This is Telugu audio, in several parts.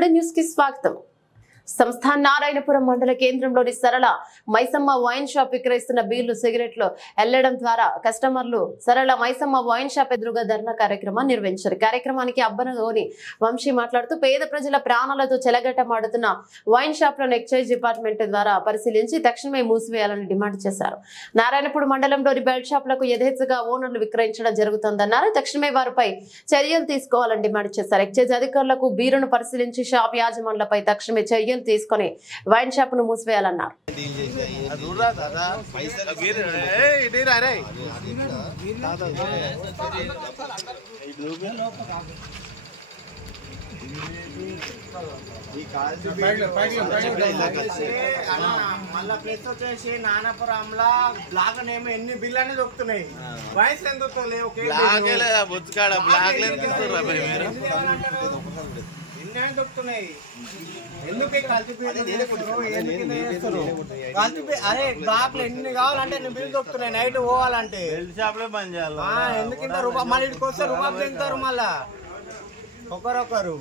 టుడే న్యూస్ కి స్వాగతం. సంస్థ నారాయణపురం మండల కేంద్రంలోని సరళ మైసమ్మ వైన్ షాప్ విక్రయిస్తున్న బీర్లు సిగరెట్లు వెళ్లడం ద్వారా కస్టమర్లు సరళ మైసమ్మ వైన్ షాప్ ఎదురుగా ధర్నా కార్యక్రమాన్ని నిర్వహించారు. కార్యక్రమానికి అబ్బనగోని వంశీ మాట్లాడుతూ పేద ప్రజల ప్రాణాలతో చెలగట్టమాడుతున్న వైన్ షాప్లను ఎక్సైజ్ డిపార్ట్మెంట్ ద్వారా పరిశీలించి తక్షణమే మూసివేయాలని డిమాండ్ చేశారు. నారాయణపురం మండలంలోని బెల్ట్ షాపులకు యథేచ్ఛగా ఓనర్లు విక్రయించడం జరుగుతోందన్నారు. తక్షణమే వారిపై చర్యలు తీసుకోవాలని డిమాండ్ చేశారు. ఎక్సైజ్ అధికారులకు బీరును పరిశీలించి షాప్ యాజమాన్లపై తక్షణమే చర్యలు తీసుకొని వైన్ షాప్ ను మూసివేయాలన్నారు. మళ్ళా ప్లేస్ వచ్చేసి నానాపురంలో బ్లాక్ నేమ్ ఎన్ని బిల్లు దొరుకుతున్నాయి. వయసు ఎందుకు లేవు దొరుకుతున్నాయి. ఎందుకు అరే బ్లాక్లు ఎన్ని కావాలంటే ఎన్ని బిల్లు దొరుకుతున్నాయి. నైట్ పోవాలంటే ఎందుకు ఇంత రూపాయి మళ్ళీ ఇక్కడికి వస్తే రూపాయలు తింటారు. మళ్ళా ఒకరొకరు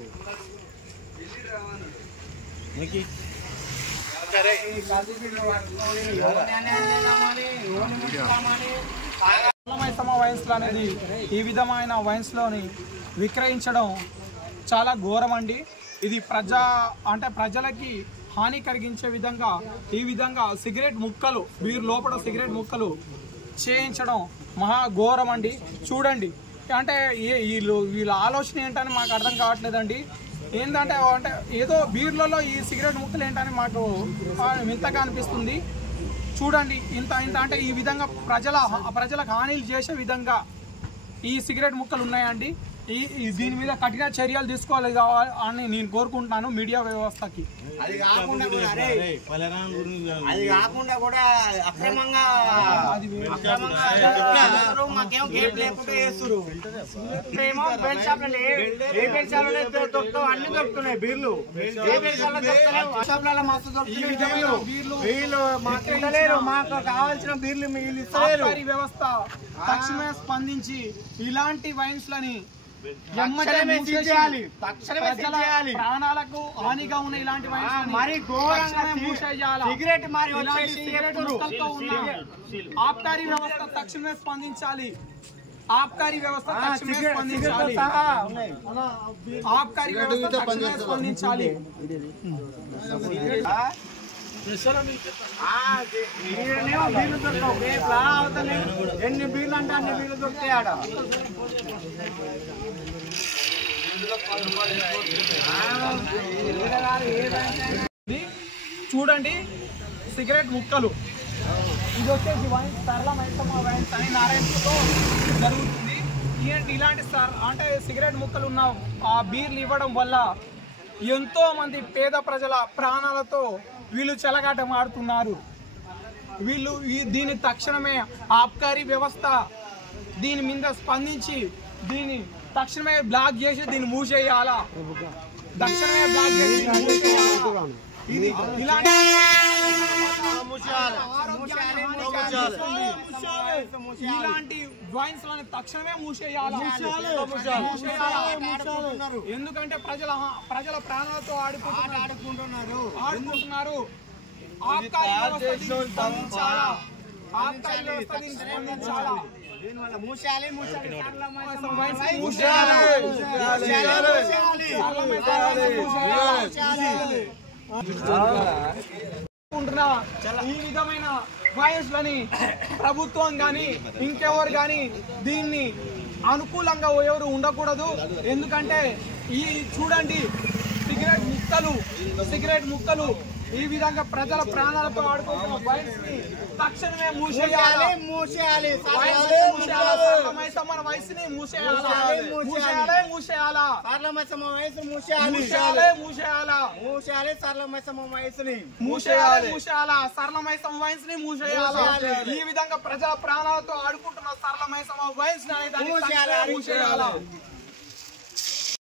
వైన్స్ అనేది ఈ విధమైన వైన్స్ లోని విక్రయించడం చాలా ఘోరం అండి. ఇది ప్రజలకి హాని కలిగించే విధంగా ఈ విధంగా సిగరెట్ ముక్కలు బీర్ లోపల సిగరెట్ ముక్కలు చేయించడం మహా ఘోరం అండి. చూడండి అంటే వీళ్ళ ఆలోచన ఏంటని మాకు అర్థం కావట్లేదండి. ఏంటంటే ఏదో బీర్లలో ఈ సిగరెట్ ముక్కలు ఏంటని మాకు వింతగా అనిపిస్తుంది. చూడండి ఇంత అంటే ఈ విధంగా ప్రజలకు హానిలు చేసే విధంగా ఈ సిగరెట్ ముక్కలు ఉన్నాయండి. దీని మీద కఠిన చర్యలు తీసుకోవాలి అని నేను కోరుకుంటున్నాను మీడియా వ్యవస్థకి. అది కాకుండా కూడా అక్రమంగా మాకేమో గేట్ లేకుండా చేస్తారు. అన్ని దొరుకుతున్నాయి బీర్లు. మాకు కావాల్సిన బీర్లు మీరు ఇస్తారు. వ్యవస్థ తక్షణమే స్పందించి ఇలాంటి వైన్స్ లని ప్రాణాలకు హానిగా ఉన్న ఇలాంటి సిగరెట్ ఆబ్కారీ వ్యవస్థ తక్షణమే స్పందించాలి. ఆబ్కారీ వ్యవస్థ తక్షణమే స్పందించాలి. ఆబ్కారీ వ్యవస్థ తక్షణమే స్పందించాలి. బీర్లు దొరకవు. ఎన్ని బీర్లు అంటే అన్ని బీర్లు దొరుకుతాయి ఆడ. చూడండి సిగరెట్ ముక్కలు. ఇది వచ్చేసి వైన్స్ సరళ మైసమ్మ వైన్స్ అని నారాయణలో జరుగుతుంది. ఇలాంటి సిగరెట్ ముక్కలు ఉన్న ఆ బీర్లు ఇవ్వడం వల్ల ఎంతో మంది పేద ప్రజల ప్రాణాలతో వీళ్ళు చెలగాటమాడుతున్నారు. దీని తక్షణమే ఆబ్కారీ వ్యవస్థ దీని మీద స్పందించి దీన్ని తక్షణమే బ్లాక్ చేసి దీన్ని మూసేయాలా. తక్షణమే బ్లాక్ చేసి ఇలాంటి వైన్స్ లను తక్షణమే మూసేయాలి. ఎందుకంటే ప్రజల ప్రాణాలతో ఆడుకుంటున్నారు. ఆబ్కారీ వ్యవస్థ ఈ విధమైన వైన్స్ లని ప్రభుత్వం గాని ఇంకెవరు గాని దీన్ని అనుకూలంగా ఎవరు ఉండకూడదు. ఎందుకంటే చూడండి సిగరెట్ ముక్కలు ఈ విధంగా ప్రజల ప్రాణాలతో ఆడుకుంటున్న వైన్స్ ని తక్షణమే మూసేయాలి. ఈ విధంగా ప్రజల ప్రాణాలతో ఆడుకుంటున్న సరళ మైసమ్మ వైన్స్ ని మూసేయాలి.